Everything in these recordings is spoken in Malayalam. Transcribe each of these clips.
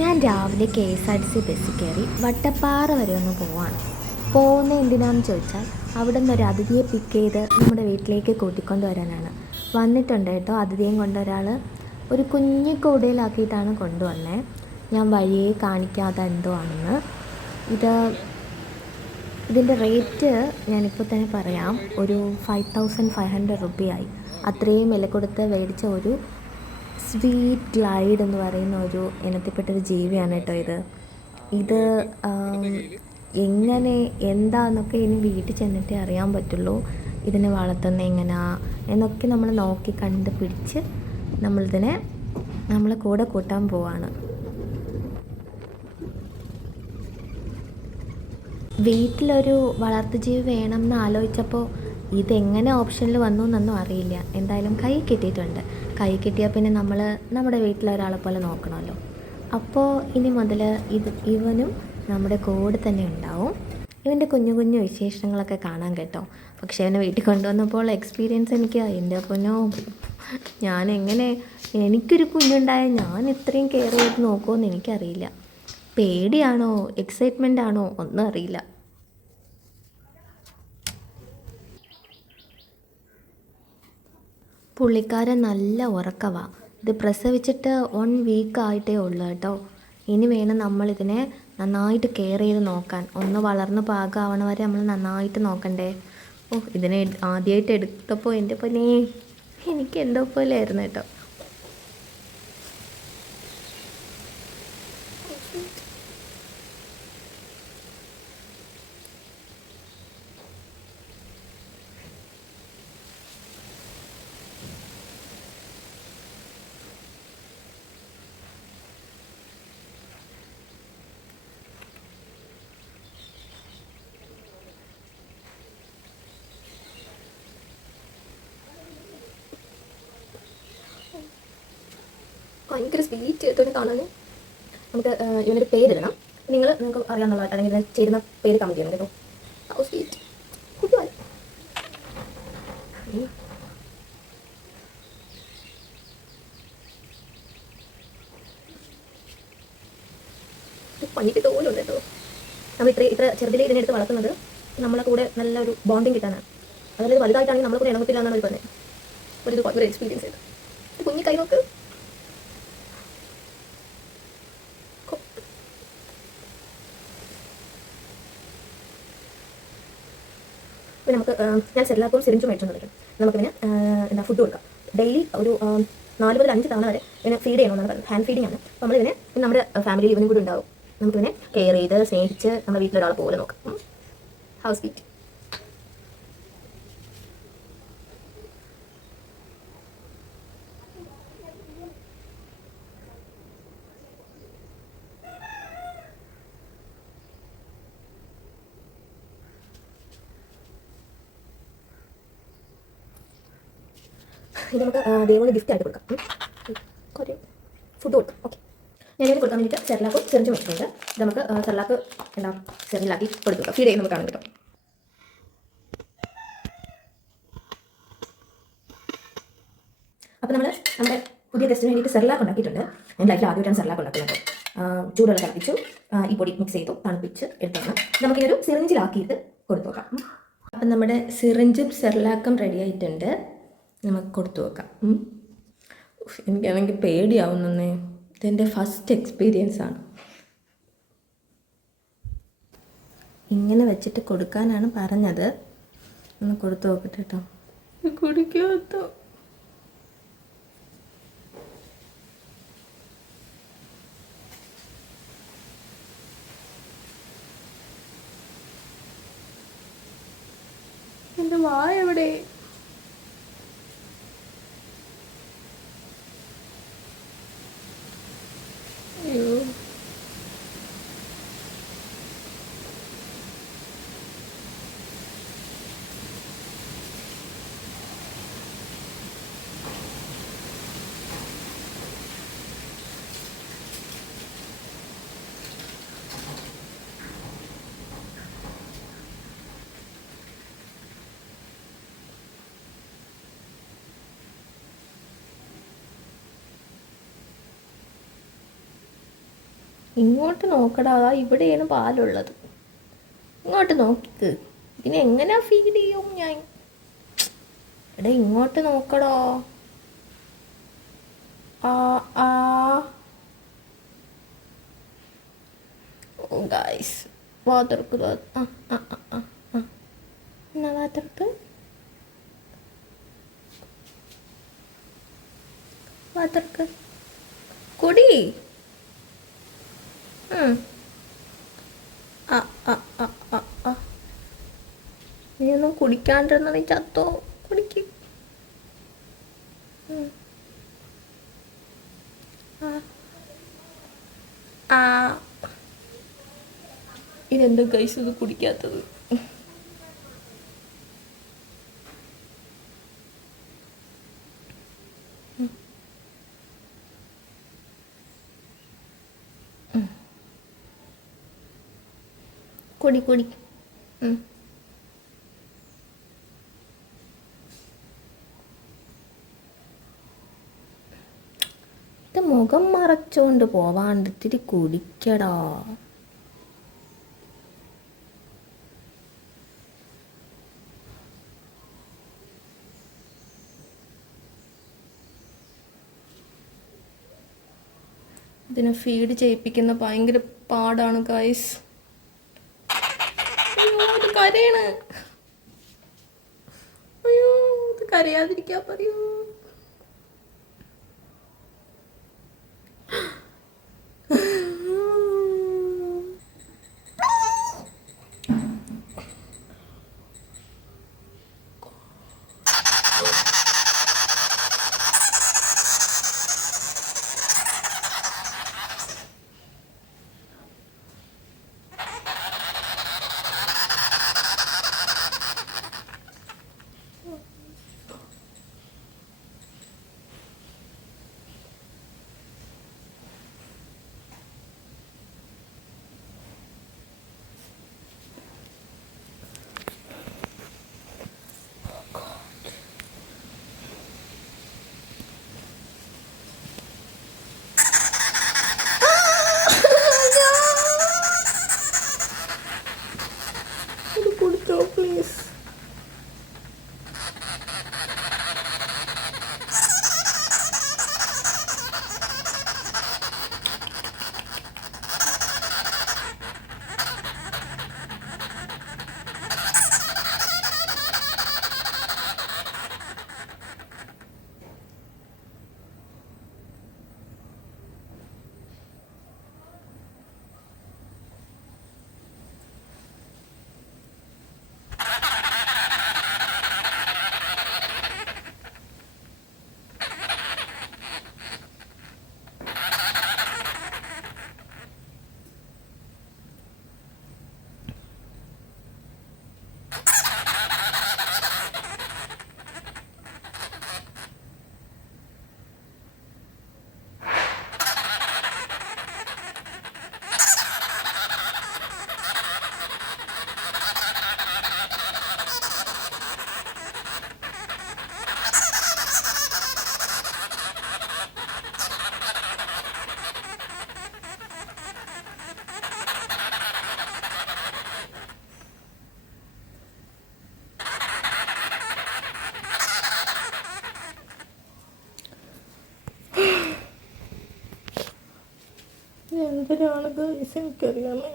ഞാൻ രാവിലെ KSRTC ബസ്സിൽ കയറി വട്ടപ്പാറ വരെ ഒന്ന് പോവാണ്. പോകുന്നത് എന്തിനാണെന്ന് ചോദിച്ചാൽ അവിടെ നിന്ന് ഒരു അതിഥിയെ പിക്ക് ചെയ്ത് നമ്മുടെ വീട്ടിലേക്ക് കൂട്ടിക്കൊണ്ട് വരാനാണ്. വന്നിട്ടുണ്ട് കേട്ടോ, അതിഥിയും കൊണ്ടൊരാൾ ഒരു കുഞ്ഞു കൂടയിലാക്കിയിട്ടാണ് കൊണ്ടുവന്നത്. ഞാൻ വഴിയെ കാണിക്കാതെ എന്തോ ആണെന്ന്. ഇതിൻ്റെ റേറ്റ് ഞാനിപ്പോൾ തന്നെ പറയാം. ഒരു 5500 റുപ്പിയായി. അത്രയും വില കൊടുത്ത് മേടിച്ച ഒരു സ്വീറ്റ് ഗ്ലൈഡ് എന്ന് പറയുന്ന ഒരു ഇനത്തിൽപ്പെട്ടൊരു ജീവിയാണ് കേട്ടോ ഇത് എങ്ങനെ എന്താന്നൊക്കെ ഇനി വീട്ടിൽ ചെന്നിട്ടേ അറിയാൻ പറ്റുള്ളൂ. ഇതിനെ വളർത്തുന്നത് എങ്ങനെയാ എന്നൊക്കെ നമ്മൾ നോക്കി കണ്ടുപിടിച്ച് നമ്മളിതിനെ നമ്മളെ കൂടെ കൂട്ടാൻ പോവാണ്. വീട്ടിലൊരു വളർത്തുജീവി വേണം എന്ന് ആലോചിച്ചപ്പോൾ ഇതെങ്ങനെ ഓപ്ഷനിൽ വന്നു എന്നൊന്നും അറിയില്ല. എന്തായാലും കൈ കിട്ടിയിട്ടുണ്ട്. കൈ കിട്ടിയാൽ പിന്നെ നമ്മൾ നമ്മുടെ വീട്ടിലൊരാളെ പോലെ നോക്കണമല്ലോ. അപ്പോൾ ഇനി മുതൽ ഇവനും നമ്മുടെ കൂടെ തന്നെ ഉണ്ടാവും. ഇവൻ്റെ കുഞ്ഞു കുഞ്ഞു വിശേഷങ്ങളൊക്കെ കാണാൻ കേട്ടോ. പക്ഷേ അവനെ വീട്ടിൽ കൊണ്ടുവന്നപ്പോൾ എക്സ്പീരിയൻസ് എനിക്ക് എൻ്റെ പൊന്നോ, എനിക്കൊരു കുഞ്ഞുണ്ടായ ഞാൻ ഇത്രയും കെയർ ചെയ്ത് നോക്കുമെന്ന് എനിക്കറിയില്ല. പേടിയാണോ എക്സൈറ്റ്മെൻ്റ് ആണോ ഒന്നും അറിയില്ല. പുള്ളിക്കാരൻ നല്ല ഉറക്കമാണ്. ഇത് പ്രസവിച്ചിട്ട് 1 വീക്ക് ആയിട്ടേ ഉള്ളൂ കേട്ടോ. ഇനി വേണം നമ്മളിതിനെ നന്നായിട്ട് കെയർ ചെയ്ത് നോക്കാൻ. ഒന്ന് വളർന്ന് പാകമാവണ വരെ നമ്മൾ നന്നായിട്ട് നോക്കണ്ടേ. ഇതിനെ ആദ്യമായിട്ട് എടുത്തപ്പോൾ എൻ്റെ പൊന്നേ, എനിക്ക് എന്തോ പോലെ ആയിരുന്നു കേട്ടോ. ഭയങ്കര സ്വീറ്റ് ആയിട്ടൊന്ന് കാണാൻ. നമുക്ക് ഇവനൊരു പേരിടണം. നിങ്ങൾക്ക് അറിയാമെന്നുള്ള അല്ലെങ്കിൽ ഇതിന് ചേരുന്ന പേര് കമൻറ്റ് ചെയ്യണം കേട്ടോ. ഹൗ സ്വീറ്റ് കുട്ടിവാൽ. പണിക്ക് തോലുണ്ട് കേട്ടോ. നമ്മൾ ഇത്ര ചെറുതിലേ ഇതിനെടുത്ത് വളർത്തുന്നത് നമ്മളെ കൂടെ നല്ലൊരു ബോണ്ടിങ് കിട്ടാനാണ്. അതായത് വലുതായിട്ടാണെങ്കിൽ നമ്മളെ കൂടെ ഇണങ്ങത്തില്ല എന്നാണ് അവർ പറഞ്ഞത്. ഒരു എക്സ്പീരിയൻസ് ചെയ്ത് കുഞ്ഞി കൈ നോക്ക്. പിന്നെ നമുക്ക് ഞാൻ സെല്ലാക്കും സിറിഞ്ചും മേടിച്ചുകൊണ്ടിരിക്കും. നമുക്കിതിന് ഫുഡ് കൊടുക്കാം. ഡെയിലി ഒരു 4 മുതൽ 5 തവണ വരെ ഇതിനെ ഫീഡ് ചെയ്യണമെന്നാണ് പറയുന്നത്. ഹാൻഡ് ഫീഡിങ് ആണ്. അപ്പോൾ നമ്മളിതിനെ നമ്മുടെ ഫാമിലിയിൽ ഇവനും കൂടി ഉണ്ടാവും. നമുക്കിതിനെ കെയർ ചെയ്ത് സ്നേഹിച്ച് നമ്മുടെ വീട്ടിലൊരാളെ പോലെ നോക്കാം. House sweet. ഇത് നമുക്ക് ദേവന് ഗിഫ്റ്റ് ആയിട്ട് കൊടുക്കാം. കുറേ ഫുഡ് കൊടുക്കാം. ഓക്കെ, ഞാനിത് കൊടുക്കാൻ വേണ്ടിയിട്ട് സെർലാക്കും സിറിഞ്ചും വെച്ചിട്ടുണ്ട്. ഇത് നമുക്ക് സെർലാക്ക് സിറിഞ്ചിലാക്കി കൊടുത്തു കൊടുക്കാം. ഫീഡ് ചെയ്യുന്ന നമുക്ക് കാണാൻ കിട്ടും. അപ്പോൾ നമ്മുടെ പുതിയ ടെസ്റ്റിന് വേണ്ടിയിട്ട് സെർലാക്ക് ഉണ്ടാക്കിയിട്ടുണ്ട്. ഞാൻ ലൈഫിൽ ആദ്യമായിട്ടാണ് സെർലാക്ക് ഉണ്ടാക്കുന്നത്. ചൂടുവെള്ളം തിളപ്പിച്ചു, ഈ പൊടി മിക്സ് ചെയ്തു, തണുപ്പിച്ച് എടുത്തോണം. നമുക്കിതൊരു സിറിഞ്ചിലാക്കിയിട്ട് കൊടുത്തു നോക്കാം. അപ്പം നമ്മുടെ സിറിഞ്ചും സെർലാക്കും റെഡി ആയിട്ടുണ്ട്. നമുക്ക് കൊടുത്തു നോക്കാം. എനിക്കാണെങ്കിൽ പേടിയാവുന്നേ. ഇതെൻ്റെ ഫസ്റ്റ് എക്സ്പീരിയൻസ് ആണ്. ഇങ്ങനെ വെച്ചിട്ട് കൊടുക്കാനാണ് പറഞ്ഞത്. ഒന്ന് കൊടുത്തു നോക്കട്ടെ കേട്ടോ. കുടിക്കാത്ത എൻ്റെ വായ എവിടെ? ഇങ്ങോട്ട് നോക്കടാ, അതാ ഇവിടെയാണ് പാലുള്ളത്. ഇങ്ങോട്ട് നോക്ക്. ഇതിനെ എങ്ങനെ ഫീഡ് ചെയ്യും ഞാൻ? എടാ ഇങ്ങോട്ട് നോക്കടോ. ആ ആ ഓ ഗായ്സ്, വാതിർക്ക് ആ ആ ആ ആ ആ എന്നാ വാതിർക്ക് വാതിർക്ക് കുടി. ആ ആ ആ ആ ആ നീ ഒന്നും കുടിക്കാണ്ടിരുന്ന നീ ചത്തോ? കുടിക്ക്. ആ ഇതെന്താ ഗൈസ് ഇത് കുടിക്കാത്തത്? കുടി കുടി. ഇത് മുഖം മറച്ചോണ്ട് പോവാണ്ട് ഇത്തിരി കുടിക്കടാ. ഇതിനെ ഫീഡ് ചെയ്യിപ്പിക്കുന്ന ഭയങ്കര പാടാണ് ഗൈസ്. അയ്യോ ഇത് കരയണ്. അയ്യോ ഇത് കരയാതിരിക്കാ പറയൂ. ഇത് കൊടുത്തോ പ്ലീസ്. എന്തിനാണ് ഗൈസ് എനിക്കറിയാമേ.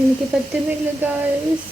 എനിക്ക് പറ്റുന്നില്ല ഗായ്സ്.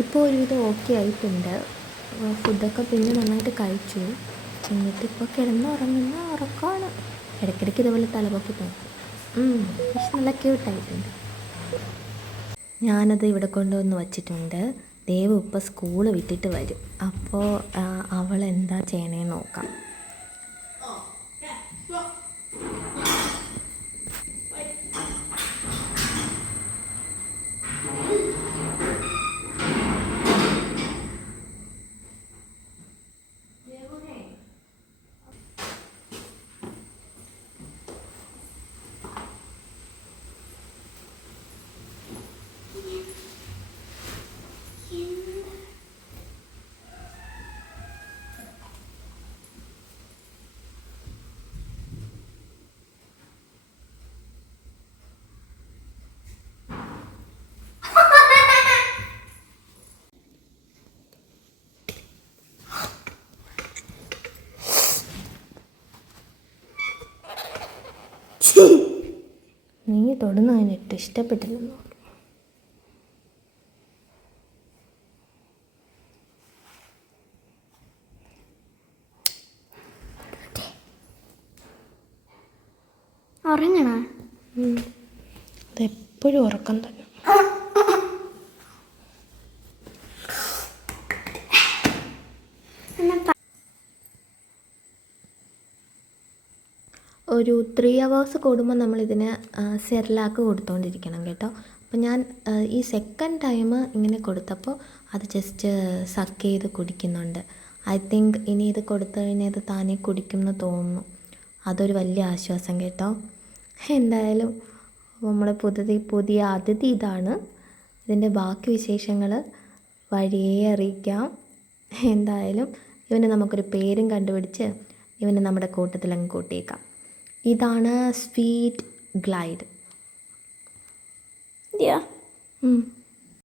ഇപ്പോൾ ഒരുവിധം ഓക്കെ ആയിട്ടുണ്ട്. ഫുഡൊക്കെ പിന്നെ നന്നായിട്ട് കഴിച്ചു. എന്നിട്ടിപ്പോൾ കിടന്നുറങ്ങുന്ന ഉറക്കമാണ്. ഇടയ്ക്കിടയ്ക്ക് ഇതുപോലെ തലപൊക്കി നോക്കും. പക്ഷെ നല്ല ക്യൂട്ടായിട്ടുണ്ട്. ഞാനത് ഇവിടെ കൊണ്ടുവന്ന് വച്ചിട്ടുണ്ട്. ദേവ് ഇപ്പോൾ സ്കൂൾ വിട്ടിട്ട് വരും. അപ്പോൾ അവൾ എന്താ ചെയ്യണേന്ന് നോക്കാം. നീ തൊടുന്നതിനിട്ട് ഇഷ്ടപ്പെട്ടില്ലെന്നോ? ഉറങ്ങണ? അതെപ്പോഴും ഉറക്കം തന്നെ. ഒരു 3 hours കൂടുമ്പോൾ നമ്മളിതിന് സെർലാക്ക് കൊടുത്തുകൊണ്ടിരിക്കണം കേട്ടോ. അപ്പോൾ ഞാൻ ഈ സെക്കൻഡ് ടൈം ഇങ്ങനെ കൊടുത്തപ്പോൾ അത് ജസ്റ്റ് സക്ക് ചെയ്ത് കുടിക്കുന്നുണ്ട്. ഐ തിങ്ക് ഇനി ഇത് കൊടുത്തു കഴിഞ്ഞാൽ ഇത് താനേ കുടിക്കുമെന്ന് തോന്നുന്നു. അതൊരു വലിയ ആശ്വാസം കേട്ടോ. എന്തായാലും നമ്മൾ പുതിയ അതിഥി ഇതാണ്. ഇതിൻ്റെ ബാക്കി വിശേഷങ്ങൾ വഴിയേ അറിയിക്കാം. എന്തായാലും ഇവന് നമുക്കൊരു പേരും കണ്ടുപിടിച്ച് ഇവന് നമ്മുടെ കൂട്ടത്തിലങ്ങ് കൂട്ടിയേക്കാം. ഇതാണ് സ്വീറ്റ് ഗ്ലൈഡ്. Yeah.